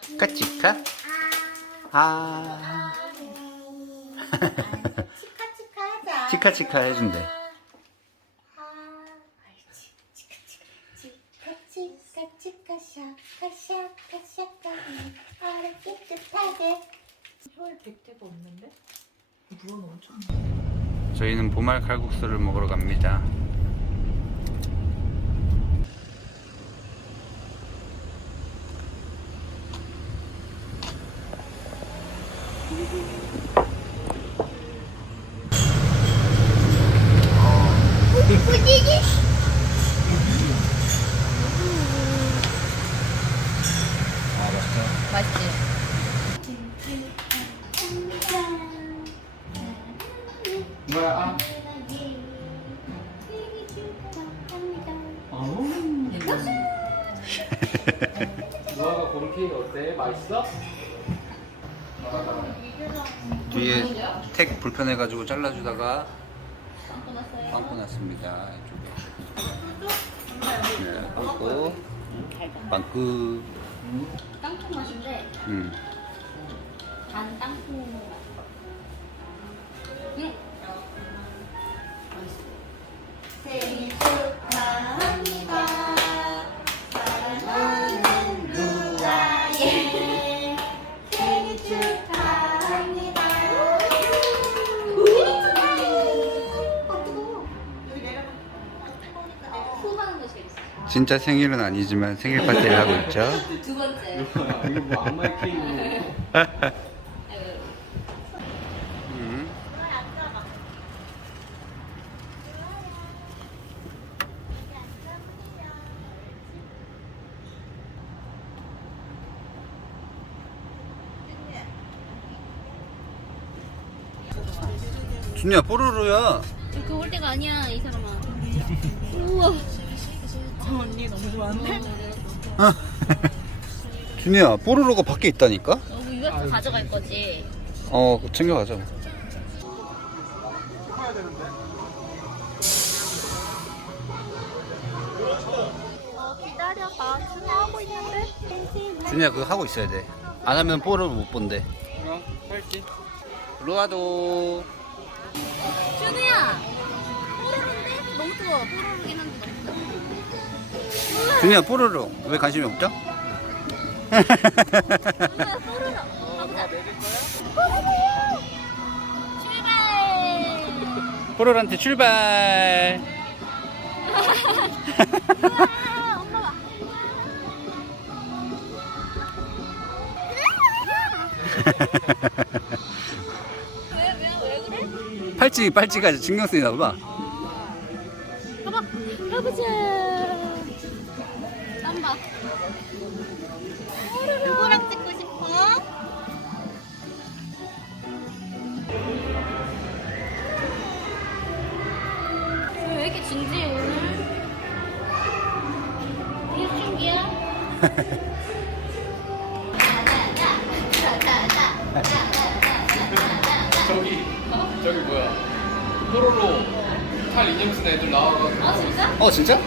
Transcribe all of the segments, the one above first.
치카치카? 아. 치카치카 하자. 치카치카 해준대. 알지. 치카치카. 치카치카 치카샤 카샤 카샤카니 아래 깨끗하게. 혈 백대가 없는데? 물은 엄청 저희는 보말 칼국수를 먹으러 갑니다. 뿌리지? 맛있지? 뭐야? 아. 누아가 고른 케이크 어때? 맛있어? 뒤에 택 불편해가지고 잘라주다가 빵꾸 났습니다. 빵꾸. 땅콩 맛인데 음. 단 땅콩. 응. 생일 축하합니다. 진짜 생일은 아니지만 생일 파티를 하고 있죠. 두 번째. 뭐 악마의 케이크 음. 준이야 뽀로로야. 그올 때가 아니야 이 사람아. 우와. 언니 너무 좋아하는데? 준이야 뽀로로가 밖에 있다니까? 너 UF 가져갈 거지? 어 챙겨가자. 어 기다려봐. 준하고 있는데. 준이야 그거 하고 있어야 돼. 안 하면 뽀로로 못 본대. 어? 할지 로아도. 준우야. 뽀로로인데? 너무 뜨거워. 뽀로로긴 한데 너무 뜨거워. 준이야 뽀로로 왜 관심이 없죠? 준우야 뽀로로. 가보자. 뽀로로. 출발. 뽀로로한테 출발. 우와, 엄마 봐. 왜, 왜, 왜 그래? 팔찌 팔찌가 신경 쓰이나 봐. 가봐. 가보자. 저기 저기 뭐야 뽀로로 탈 인형 쓴 애들 나와가지고 아 진짜? 어 진짜?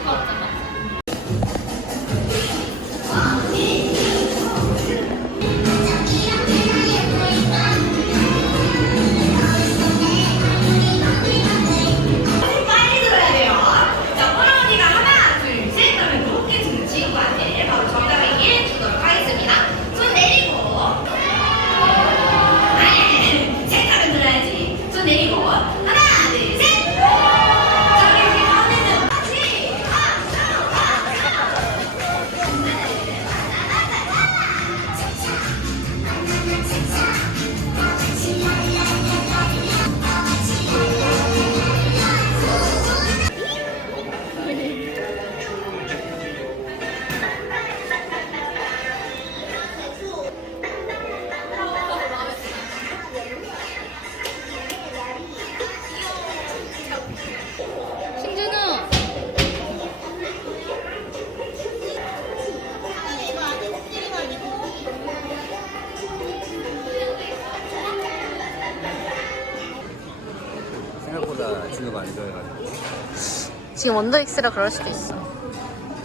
지금 원더익스라 그럴 수도 있어.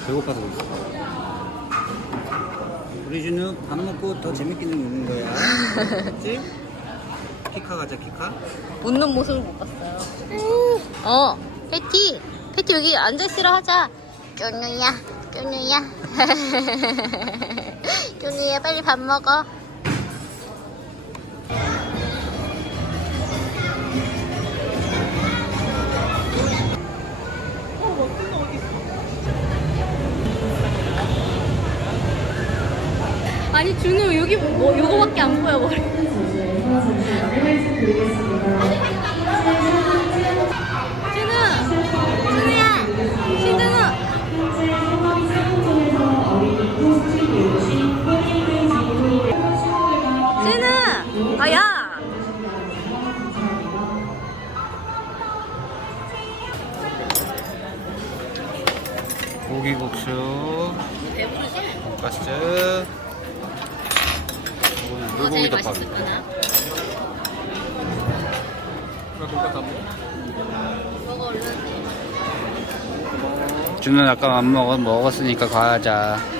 배고파서 그랬어. 우리 준우 밥 먹고 더 재밌게 놀는 거야. 그치? 키카 가자, 키카. 웃는 모습을 못 봤어요. 어, 패티. 패티 여기 앉아있으라 하자. 쪼누야, 쪼누야. 쪼누야, 빨리 밥 먹어. 아니 준우 여기 뭐 요거밖에 안 보여 머리. 아까 안 먹어, 먹었으니까 가자. 자,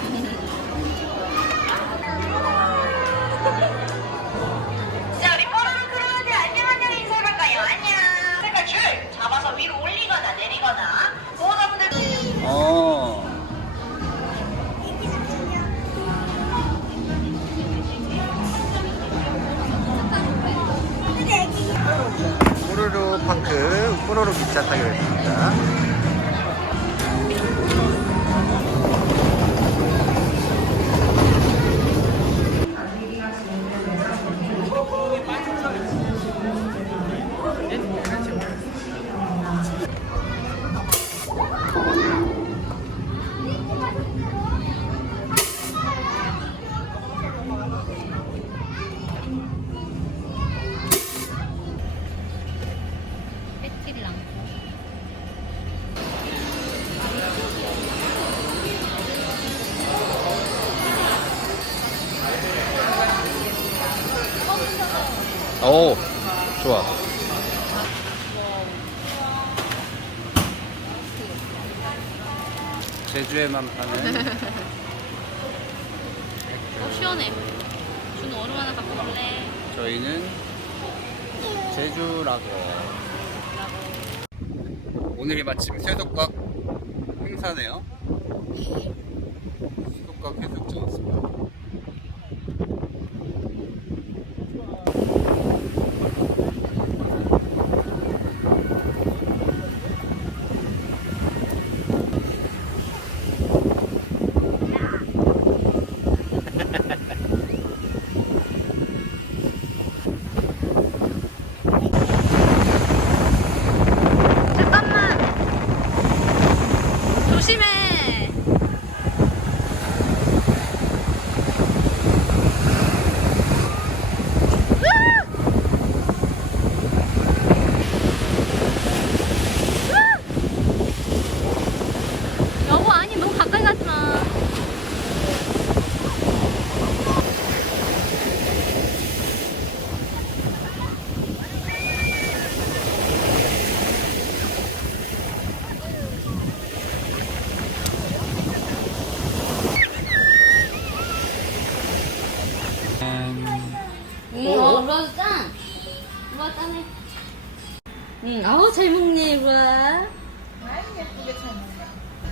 어, 시원해. 준우 얼음 하나 갖고 올래? 저희는 제주라고. 오늘이 마침 세독각 행사네요. 세독각 해수욕장 왔습니다. 잠깐만! 조심해! 여보, 아니, 너무 가까이 가지 마. 응, 어, 루아도 짠! 루아 짠해. 응, 아우, 잘 먹네, 루아.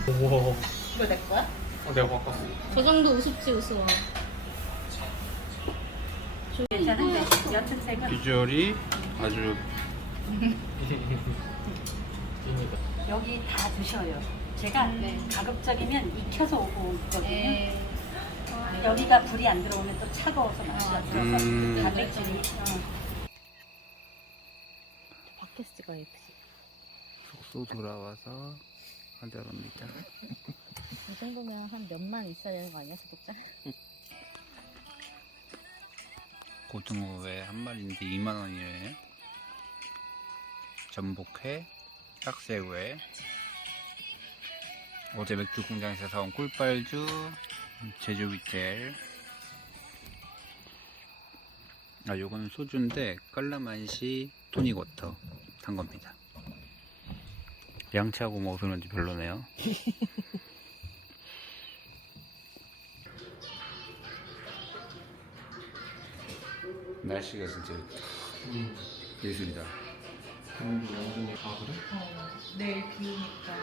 우와. 이거 내 거야? 어, 내가 바꿨어. 저 정도 우습지, 우스워. 괜찮은데 옅은 색은 비주얼이 아주 여기 다 드셔요. 제가 가급적이면 익혀서 오고 있거든요. 여기가 불이 안 들어오면 또 차가워서 맛이 안 들어서 음. 단백질이 어. 밖에서 찍어야지. 숙소 돌아와서 하자합니다 이 정도면 한 몇만 있어야 되는 거 아니야, 소독자? 고등어회 한 마리인데 2만 원이래. 전복회, 딱새우회. 어제 맥주 공장에서 사온 꿀빨주, 제주 위텔. 아, 요거는 소주인데 깔라만시 토닉 워터 탄 겁니다. 양치하고 먹어서 그런지 별로네요. 날씨가 진짜 예술이다. 분위기 완전히 아 그래? 내일 비 오니까.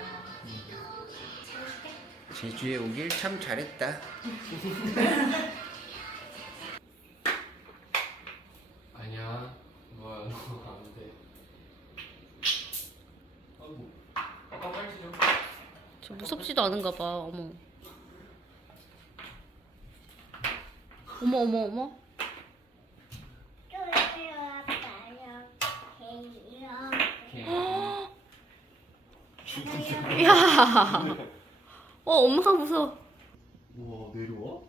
제주에 오길 참 잘했다. 아니야 뭐야 너 안 돼 아이고 아빠 빨리 좀 저 무섭지도 않은가 봐. 어머. 어머 어머 어머. 야. 어 엄마가 무서워. 우와 내려와?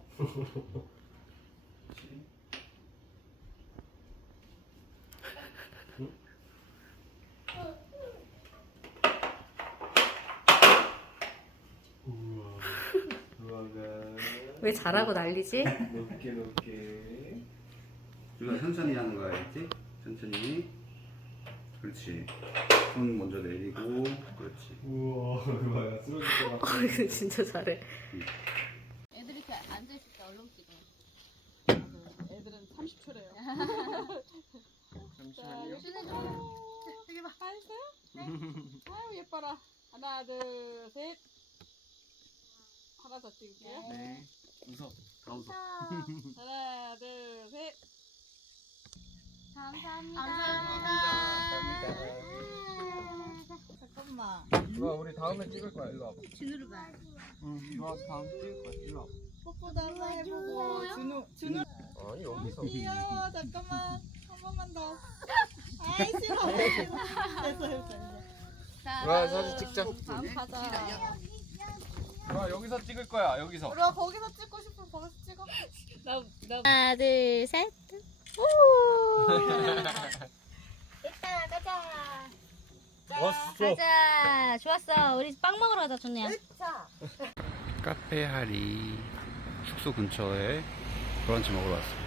우와 우와가 왜 잘하고 난리지? 높게 높게 우리가 천천히 하는 거 알겠지? 천천히. 그렇지. 손 먼저 내리고, 그렇지. 우와 우와가 쓰러질 것 같아 어 이거 진짜 잘해. 애들이 이렇게 앉아 있을 때 얼른 찍어. 애들은 30초래요. 잠시만요 되게 막 알았어요? 네. 아유 예뻐라. 하나 둘 셋. 하나 더 찍을게요. 네 웃어 다 웃어 하나 둘 셋. 감사합니다. 잠깐만. 우와 우리 다음에 찍을 거야 일로 와봐 진우를 봐. 응 이거 와서 다음 찍을 거야 일로 와봐 뽀뽀도 한번 해보고. 준우 준우. 아니 여기서 귀여워. 잠깐만. 한 번만 더. 아이 싫어. 됐어 됐어. 우와 사진 찍자 다음 가자. 우와 여기서 찍을 거야 여기서 우리가 거기서 찍고 싶으면 거기서 찍어. 하나 둘 셋. 오. 이따 가자. 왔어 가자. 좋았어. 우리 빵 먹으러 가자 좋네요. 자. 카페 하리 숙소 근처에 브런치 먹으러 왔습니다.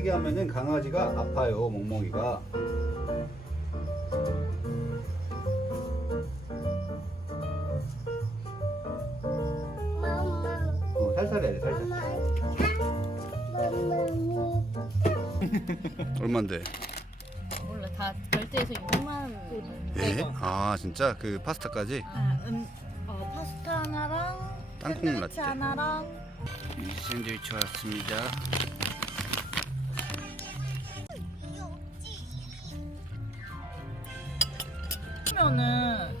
세게 하면은 강아지가 아파요, 멍멍이가. 멍멍, 어, 살살 해야 돼, 살살. 얼만데? 몰라 다 결제해서 6만. 예? 아, 진짜? 그 파스타까지? 아, 음, 어, 파스타 하나랑 땅콩 샌드위치 라떼. 하나랑 이 샌드위치 왔습니다.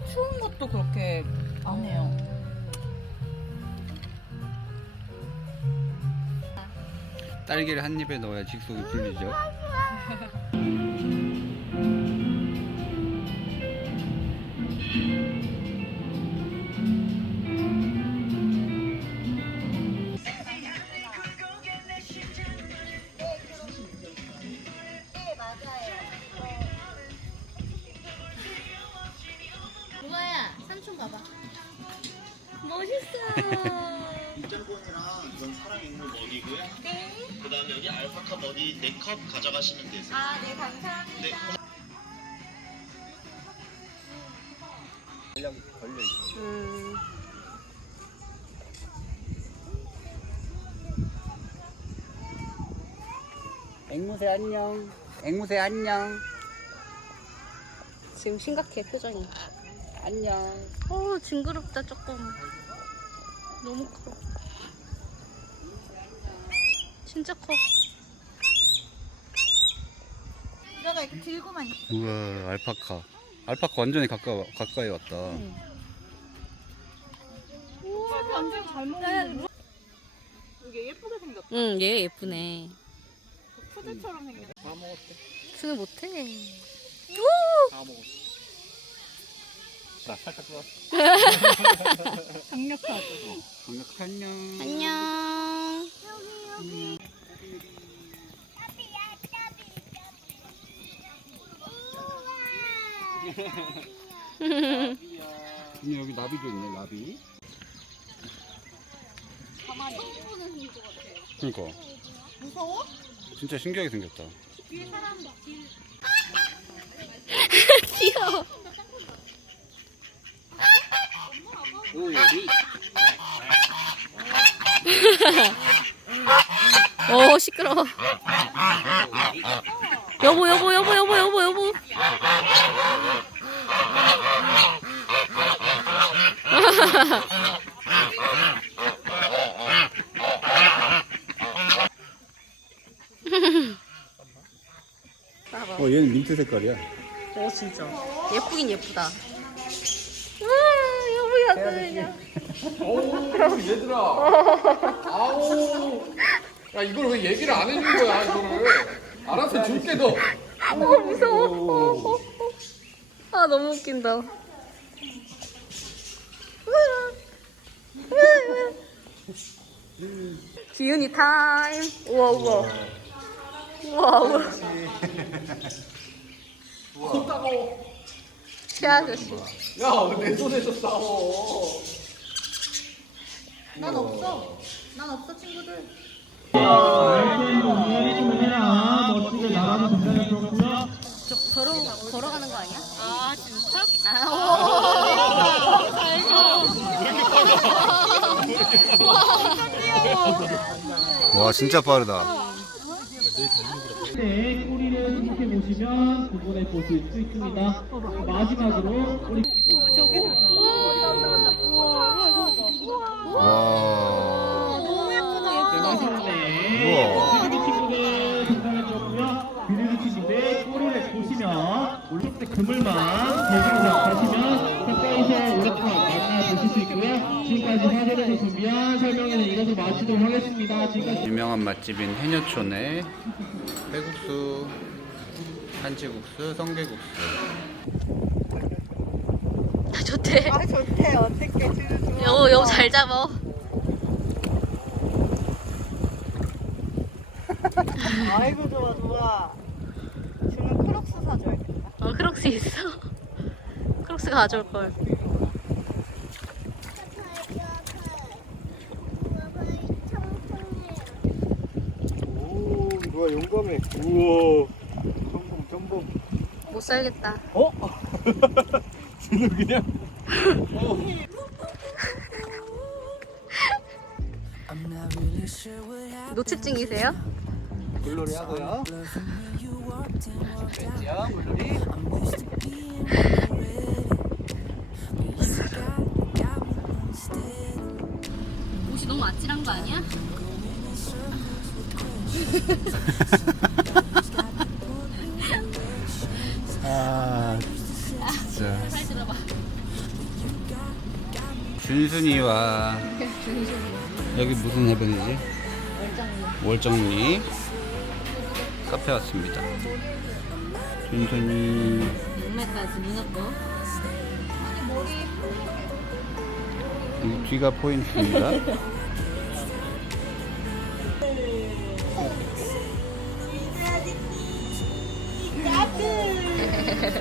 추운 것도 그렇게 안 해요. 딸기를 한 입에 넣어야 직속이 풀리죠. 여기 알파카 머니 4컵 가져가시면 되세요. 아, 네, 감사합니다. 네. 달력이 걸려 있어. 음. 앵무새 안녕. 앵무새 안녕. 지금 심각해 표정이. 안녕. 어 징그럽다 조금. 너무 커. 진짜 커. 내가 이렇게 들고만 있어. 우와, 알파카. 알파카 완전히 가까, 가까이 왔다. 완전 잘 먹는 이게 예쁘게 생겼다. 응, 얘 예쁘네. 푸드처럼 생겼다. 다 먹었어. 수능 못해. 다 먹었어. 나 살짝 좋았어. 강력하죠. 강력 안녕. 안녕. 근데 여기 나비도 있네 나비. 가만히 보는 것 같아. 그러니까. 무서워? 진짜 신기하게 생겼다. 뒤에 사람 뒤에 귀여워. 오, 시끄러워. 여 보, 여보, 여보, 여보, 여보, 여보. 어 얘는 민트 색깔이야. 어, 진짜. 예쁘긴 예쁘다. 와, 여보, 야들냐. 어우 얘들아. 아우. 야 이걸 왜 얘기를 안 해준 거야 이거를. 알아서 줄게 너. 어, 무서워. 아, 너무 웃긴다. 기훈이 타임. 우와, 우와. 우와, 우와. 손 따가워. 최아저씨. 야 내 손에서 싸워. 난 없어. 난 없어 친구들. 저, 걸어, 걸어가는 거 아니야? 아 진짜? 와 진짜 빠르다. 네, 꼬리를 생각해 보시면 두 분의 보실 수 있습니다. 마지막으로 우리 와. 너무 예쁘다. 네. 우와. 비둘기 친구들 등장해 주었고요. 비둘기 친구들 꼬리를 보시면 올때 그물만 가시면 가까이서 오랫동안. 지금까지 사전에서 준비한 설명회는 이것을 마치도록 하겠습니다. 지금까지 유명한 맛집인 해녀촌의 회국수, 한치국수, 성게국수. 아, 좋대. 아 좋대 어떻게 지금 여보, 여보 잘 잡아. 아이고 좋아 좋아. 저는 크록스 사줘야겠다. 어, 크록스 있어. 크록스 가져올 걸. 오, 누가 용감해. 우와. 첨봉, 첨봉. 못 살겠다. 어? 지금 그냥. 노출증이세요? 물놀이 하고요. 벤지야, 물놀이. 아, 진짜. 들어봐. 준순이와 여기 무슨 해변이지? 월정리 카페 왔습니다. 준순이 몸매까지 무너고. 이 뒤가 포인트입니다. フフフ。